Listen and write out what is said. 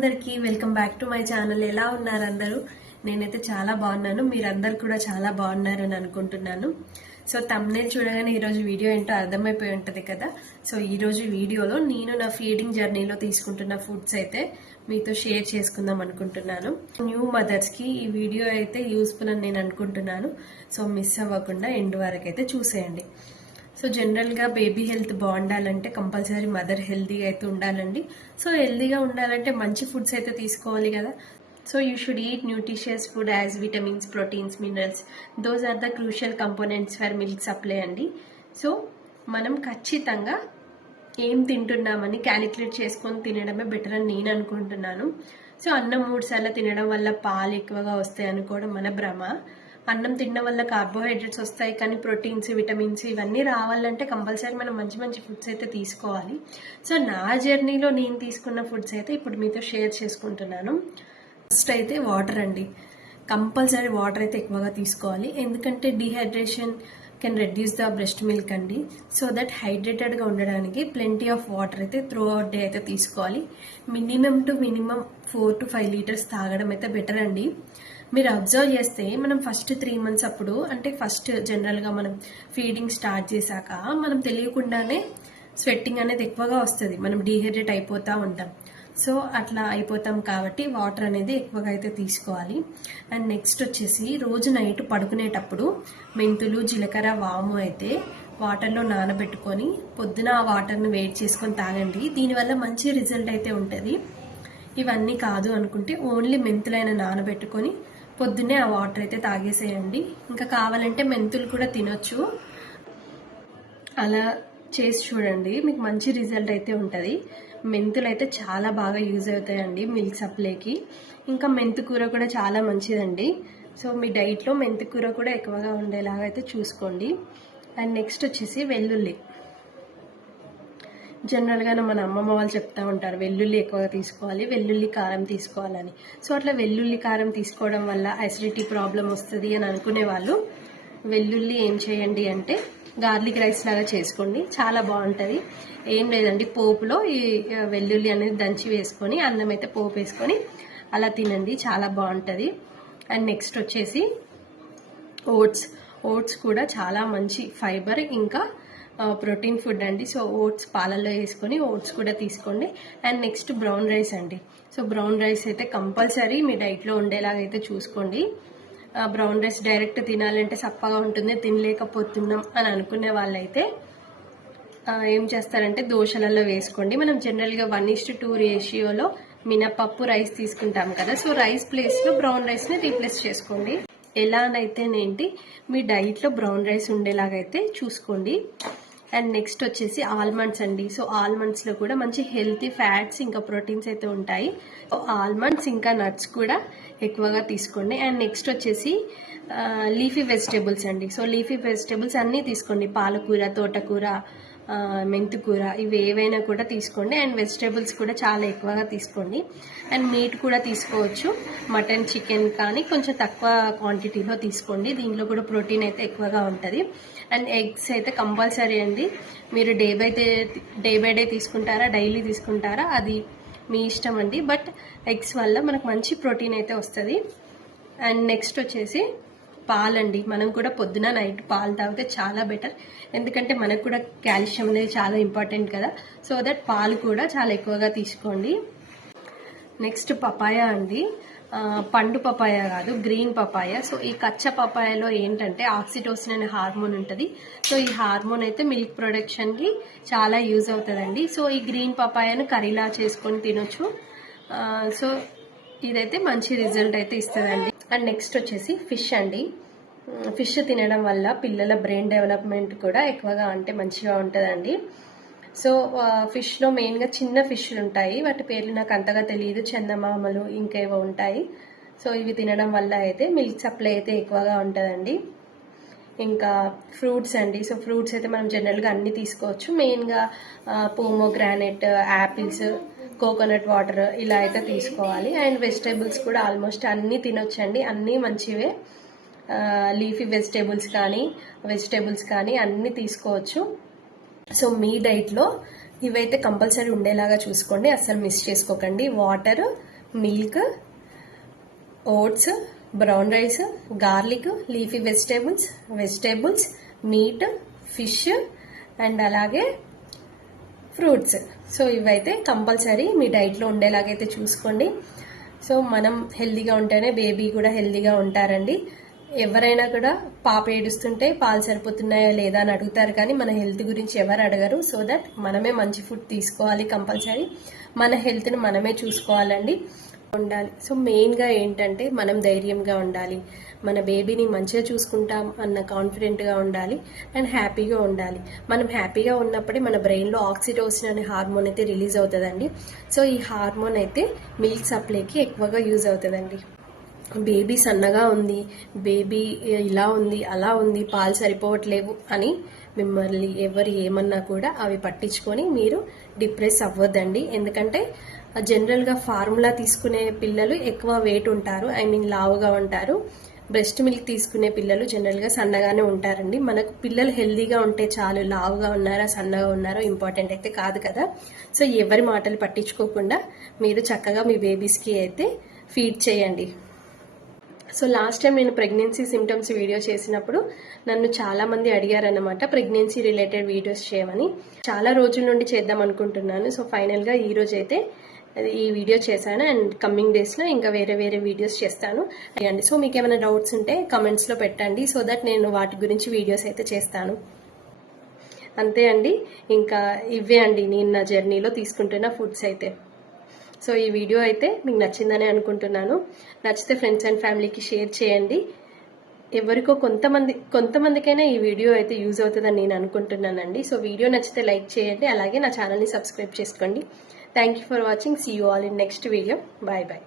అందరికీ welcome back to my channel. ఎలా ఉన్నారు అందరూ? నేనైతే చాలా బాగున్నాను. మీరందరూ కూడా చాలా బాగున్నారని అనుకుంటున్నాను. సో తమ్నేల్ చూడగానే ఈరోజు వీడియో ఏంటో అర్థమైపోయి ఉంటుంది కదా. సో ఈరోజు వీడియోలో నేను నా ఫీడింగ్ జర్నీలో తీసుకుంటున్న ఫుడ్స్ అయితే మీతో షేర్ చేసుకుందాం అనుకుంటున్నాను. న్యూ మదర్స్కి ఈ వీడియో అయితే యూస్ఫుల్ అని నేను అనుకుంటున్నాను. సో మిస్ అవ్వకుండా ఎండ్ వరకు అయితే చూసేయండి. సో జనరల్గా బేబీ హెల్త్ బాగుండాలంటే కంపల్సరీ మదర్ హెల్తీగా అయితే ఉండాలండి. సో హెల్తీగా ఉండాలంటే మంచి ఫుడ్స్ అయితే తీసుకోవాలి కదా. So you should eat nutritious food as vitamins, proteins, minerals. Those are the crucial components for milk supply అండి. సో మనం ఖచ్చితంగా ఏం తింటున్నామని క్యాలిక్యులేట్ చేసుకొని తినడమే బెటర్ అని నేను అనుకుంటున్నాను. సో అన్నం 3 సార్లు తినడం వల్ల పాలు ఎక్కువగా వస్తాయి అనుకోవడం మన భ్రమ. అన్నం తినడం వల్ల కార్బోహైడ్రేట్స్ వస్తాయి, కానీ ప్రోటీన్స్, విటమిన్స్ ఇవన్నీ రావాలంటే కంపల్సరీ మనం మంచి మంచి ఫుడ్స్ అయితే తీసుకోవాలి. సో నా జర్నీలో నేను తీసుకున్న ఫుడ్స్ అయితే ఇప్పుడు మీతో షేర్ చేసుకుంటున్నాను. ఫస్ట్ అయితే వాటర్ అండి. కంపల్సరీ వాటర్ అయితే ఎక్కువగా తీసుకోవాలి, ఎందుకంటే dehydration can reduce the breast milk అండి. సో దట్ హైడ్రేటెడ్గా ఉండడానికి ప్లెంటీ ఆఫ్ వాటర్ అయితే త్రూ అవుట్ డే అయితే తీసుకోవాలి. మినిమం 4 to 5 లీటర్స్ తాగడం అయితే బెటర్ అండి. మీరు అబ్జర్వ్ చేస్తే మనం ఫస్ట్ 3 months అప్పుడు, అంటే ఫస్ట్ జనరల్గా మనం ఫీడింగ్ స్టార్ట్ చేశాక మనం తెలియకుండానే స్వెట్టింగ్ అనేది ఎక్కువగా వస్తుంది, మనం డీహైడ్రేట్ అయిపోతూ ఉంటాం. సో అట్లా అయిపోతాం కాబట్టి వాటర్ అనేది ఎక్కువగా అయితే తీసుకోవాలి. అండ్ నెక్స్ట్ వచ్చేసి రోజు నైట్ పడుకునేటప్పుడు మెంతులు, జీలకర్ర, వాము అయితే వాటర్లో నానబెట్టుకొని పొద్దున ఆ వాటర్ని వేడి చేసుకొని తాగండి. దీనివల్ల మంచి రిజల్ట్ అయితే ఉంటుంది. ఇవన్నీ కాదు అనుకుంటే ఓన్లీ మెంతులైన నానబెట్టుకొని పొద్దున్నే ఆ వాటర్ అయితే తాగేసేయండి. ఇంకా కావాలంటే మెంతులు కూడా తినొచ్చు. అలా చేసి చూడండి, మీకు మంచి రిజల్ట్ అయితే ఉంటుంది. మెంతులు అయితే చాలా బాగా యూజ్ అవుతాయండి మిల్క్ సప్లైకి. ఇంకా మెంతు కూర కూడా చాలా మంచిదండి. సో మీ డైట్లో మెంతు కూర కూడా ఎక్కువగా ఉండేలాగా అయితే చూసుకోండి. అండ్ నెక్స్ట్ వచ్చేసి వెల్లుల్లి. జనరల్గా మన అమ్మమ్మ వాళ్ళు చెప్తా ఉంటారు వెల్లుల్లి ఎక్కువగా తీసుకోవాలి, వెల్లుల్లి కారం తీసుకోవాలని. సో అట్లా వెల్లుల్లి కారం తీసుకోవడం వల్ల అసిడిటీ ప్రాబ్లం వస్తుంది అని అనుకునే వాళ్ళు వెల్లుల్లి ఏం చేయండి అంటే గార్లిక్ రైస్ లాగా చేసుకోండి, చాలా బాగుంటుంది. ఏం లేదండి, పోపులో ఈ వెల్లుల్లి అనేది దంచి వేసుకొని అన్నం అయితే పోపు వేసుకొని అలా తినండి, చాలా బాగుంటుంది. అండ్ నెక్స్ట్ వచ్చేసి ఓట్స్ కూడా చాలా మంచి ఫైబర్ ఇంకా ప్రోటీన్ ఫుడ్ అండి. సో ఓట్స్ పాలల్లో వేసుకొని ఓట్స్ కూడా తీసుకోండి. అండ్ నెక్స్ట్ బ్రౌన్ రైస్ అండి. సో బ్రౌన్ రైస్ అయితే కంపల్సరీ మీ డైట్లో ఉండేలాగా అయితే చూసుకోండి. బ్రౌన్ రైస్ డైరెక్ట్ తినాలంటే సప్పగా ఉంటుంది, తినలేకపోతున్నాం అని అనుకునే వాళ్ళైతే ఏం చేస్తారంటే దోశలలో వేసుకోండి. మనం జనరల్గా 1:2 రేషియోలో మినపప్పు, రైస్ తీసుకుంటాం కదా. సో రైస్ ప్లేస్లో బ్రౌన్ రైస్ని రీప్లేస్ చేసుకోండి. ఎలానైతేనేంటి మీ డైట్లో బ్రౌన్ రైస్ ఉండేలాగైతే చూసుకోండి. అండ్ నెక్స్ట్ వచ్చేసి ఆల్మండ్స్ అండి. సో ఆల్మండ్స్లో కూడా మంచి హెల్తీ ఫ్యాట్స్ ఇంకా ప్రోటీన్స్ అయితే ఉంటాయి. సో ఆల్మండ్స్ ఇంకా నట్స్ కూడా ఎక్కువగా తీసుకోండి. అండ్ నెక్స్ట్ వచ్చేసి లీఫీ వెజిటేబుల్స్ అండి. సో లీఫీ వెజిటేబుల్స్ అన్నీ తీసుకోండి, పాలకూర, తోటకూర, మెంతికూర, ఇవి ఏవైనా కూడా తీసుకోండి. అండ్ వెజిటేబుల్స్ కూడా చాలా ఎక్కువగా తీసుకోండి. అండ్ మీట్ కూడా తీసుకోవచ్చు, మటన్, చికెన్ కానీ కొంచెం తక్కువ క్వాంటిటీలో తీసుకోండి. దీంట్లో కూడా ప్రోటీన్ అయితే ఎక్కువగా ఉంటుంది. అండ్ ఎగ్స్ అయితే కంపల్సరీ అండి. మీరు డే బై డే తీసుకుంటారా, డైలీ తీసుకుంటారా, అది మీ ఇష్టం అండి. బట్ ఎగ్స్ వల్ల మనకు మంచి ప్రోటీన్ అయితే వస్తుంది. అండ్ నెక్స్ట్ వచ్చేసి పాలండి. మనం కూడా పొద్దున నైట్ పాలు తాగితే చాలా బెటర్, ఎందుకంటే మనకు కూడా కాల్షియం అనేది చాలా ఇంపార్టెంట్ కదా. సో దట్ పాలు కూడా చాలా ఎక్కువగా తీసుకోండి. నెక్స్ట్ పపాయ అండి. పండు పపాయ కాదు, గ్రీన్ పపాయ. సో ఈ కచ్చ పపాయలో ఏంటంటే ఆక్సిటోసిన్ అనే హార్మోన్ ఉంటుంది. సో ఈ హార్మోన్ అయితే మిల్క్ ప్రొడక్షన్కి చాలా యూజ్ అవుతుందండి. సో ఈ గ్రీన్ పపాయను కర్రీలా చేసుకొని తినొచ్చు. సో ఇదైతే మంచి రిజల్ట్ అయితే ఇస్తుందండి. అండ్ నెక్స్ట్ వచ్చేసి ఫిష్ అండి. ఫిష్ తినడం వల్ల పిల్లల బ్రెయిన్ డెవలప్మెంట్ కూడా ఎక్కువగా అంటే మంచిగా ఉంటుందండి. సో ఫిష్లో మెయిన్గా చిన్న ఫిష్లు ఉంటాయి, వాటి పేర్లు నాకు అంతగా తెలియదు, చందమామలు ఇంకేవో ఉంటాయి. సో ఇవి తినడం వల్ల అయితే మిల్క్ సప్లై అయితే ఎక్కువగా ఉంటుందండి. ఇంకా ఫ్రూట్స్ అండి. సో ఫ్రూట్స్ అయితే మనం జనరల్గా అన్నీ తీసుకోవచ్చు. మెయిన్గా పోమోగ్రానైట్, యాపిల్స్, కోకోనట్ వాటర్ ఇలా అయితే తీసుకోవాలి. అండ్ వెజిటేబుల్స్ కూడా ఆల్మోస్ట్ అన్నీ తినొచ్చండి, అన్నీ మంచివే. లీఫీ వెజిటేబుల్స్ కానీ అన్నీ తీసుకోవచ్చు. సో మీ డైట్లో ఇవైతే కంపల్సరీ ఉండేలాగా చూసుకోండి, అస్సలు మిస్ చేసుకోకండి. Water milk, oats, brown rice, garlic, leafy vegetables, meat, fish and అలాగే ఫ్రూట్స్. సో ఇవైతే కంపల్సరీ మీ డైట్లో ఉండేలాగైతే చూసుకోండి. సో మనం హెల్దీగా ఉంటేనే బేబీ కూడా హెల్దీగా ఉంటారండి. ఎవరైనా కూడా పాప ఏడుస్తుంటే పాలు సరిపోతున్నాయా లేదా అని అడుగుతారు, కానీ మన హెల్త్ గురించి ఎవరు అడగరు. సో దట్ మనమే మంచి ఫుడ్ తీసుకోవాలి, కంపల్సరీ మన హెల్త్ని మనమే చూసుకోవాలండి, ఉండాలి. సో మెయిన్గా ఏంటంటే మనం ధైర్యంగా ఉండాలి, మన బేబీని మంచిగా చూసుకుంటాం అన్న కాన్ఫిడెంట్గా ఉండాలి అండ్ హ్యాపీగా ఉండాలి. మనం హ్యాపీగా ఉన్నప్పుడే మన బ్రెయిన్లో ఆక్సిటోసిన్ అనే హార్మోన్ అయితే రిలీజ్ అవుతుందండి. సో ఈ హార్మోన్ అయితే మిల్క్ సప్లైకి ఎక్కువగా యూజ్ అవుతుందండి. బేబీ సన్నగా ఉంది, బేబీ ఇలా ఉంది, అలా ఉంది, పాలు సరిపోవట్లేవు అని మిమ్మల్ని ఎవరు ఏమన్నా కూడా అవి పట్టించుకొని మీరు డిప్రెస్ అవ్వద్దండి. ఎందుకంటే జనరల్గా ఫార్ములా తీసుకునే పిల్లలు ఎక్కువ వెయిట్ ఉంటారు, లావుగా ఉంటారు. బ్రెస్ట్ మిల్క్ తీసుకునే పిల్లలు జనరల్గా సన్నగానే ఉంటారండి. మనకు పిల్లలు హెల్దీగా ఉంటే చాలు, లావుగా ఉన్నారా సన్నగా ఉన్నారో ఇంపార్టెంట్ అయితే కాదు కదా. సో ఎవరి మాటలు పట్టించుకోకుండా మీరు చక్కగా మీ బేబీస్కి అయితే ఫీడ్ చేయండి. సో లాస్ట్ టైం నేను ప్రెగ్నెన్సీ సిమ్టమ్స్ వీడియో చేసినప్పుడు నన్ను చాలామంది అడిగారన్నమాట ప్రెగ్నెన్సీ రిలేటెడ్ వీడియోస్ చేయమని. చాలా రోజుల నుండి చేద్దాం అనుకుంటున్నాను. సో ఫైనల్గా ఈ రోజు అయితే ఈ వీడియో చేశాను అండ్ కమింగ్ డేస్లో ఇంకా వేరే వీడియోస్ చేస్తాను అండి. సో మీకు ఏమైనా డౌట్స్ ఉంటే కమెంట్స్లో పెట్టండి, సో దట్ నేను వాటి గురించి వీడియోస్ అయితే చేస్తాను. అంతే అండి, ఇంకా ఇవే అండి నేను నా జర్నీలో తీసుకుంటున్న ఫుడ్స్ అయితే. సో ఈ వీడియో అయితే మీకు నచ్చిందని అనుకుంటున్నాను. నచ్చితే ఫ్రెండ్స్ అండ్ ఫ్యామిలీకి షేర్ చేయండి. ఎవరికో కొంతమందికైనా ఈ వీడియో అయితే యూజ్ అవుతుందని నేను అనుకుంటున్నానండి. సో వీడియో నచ్చితే లైక్ చేయండి, అలాగే నా ఛానల్ని సబ్స్క్రైబ్ చేసుకోండి. Thank you for watching. See you all in next video. Bye bye.